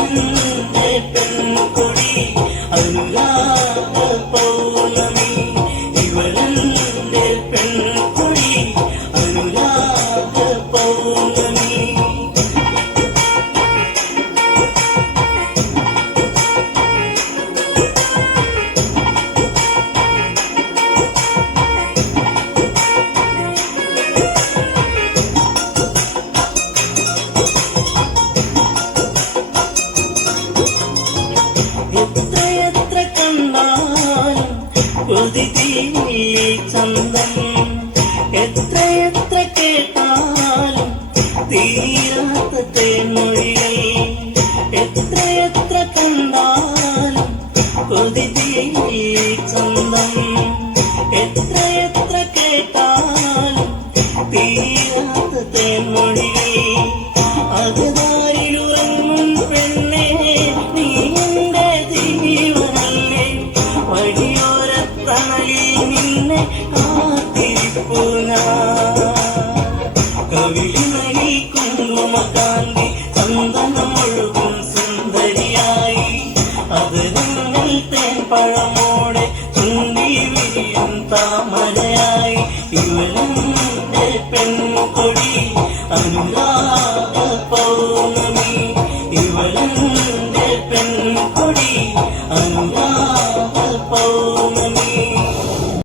ഇവളുടെ പെൺകൊടി കൊതി തീരെ ചന്തം? എത്രയെത്ര കേട്ടാലും തീരാത്ത തേൻമൊഴികൾ. എത്രയെത്ര കണ്ടാലും കൊതി തീരെ ചന്തം? എത്രയെത്ര കേട്ടാലും തീരാത്ത തേൻമൊഴികൾ. അകതാരിലുറങ്ങും നിന്നെ കാത്തിരിപ്പു കവിളിനയിൽ കുങ്കുമകാന്തി ചന്ദനമൊഴുകും സുന്ദരിയായി. അത് നിങ്ങൾ തേൻ പഴമോടെ തുണ്ടി വിരിയും താമരയായി. ഇവനെന്റെ പെൺകൊടി അനുരാഗ പൗർണമി. ഇവളെന്റെ പെൺകൊടി അനുരാഗ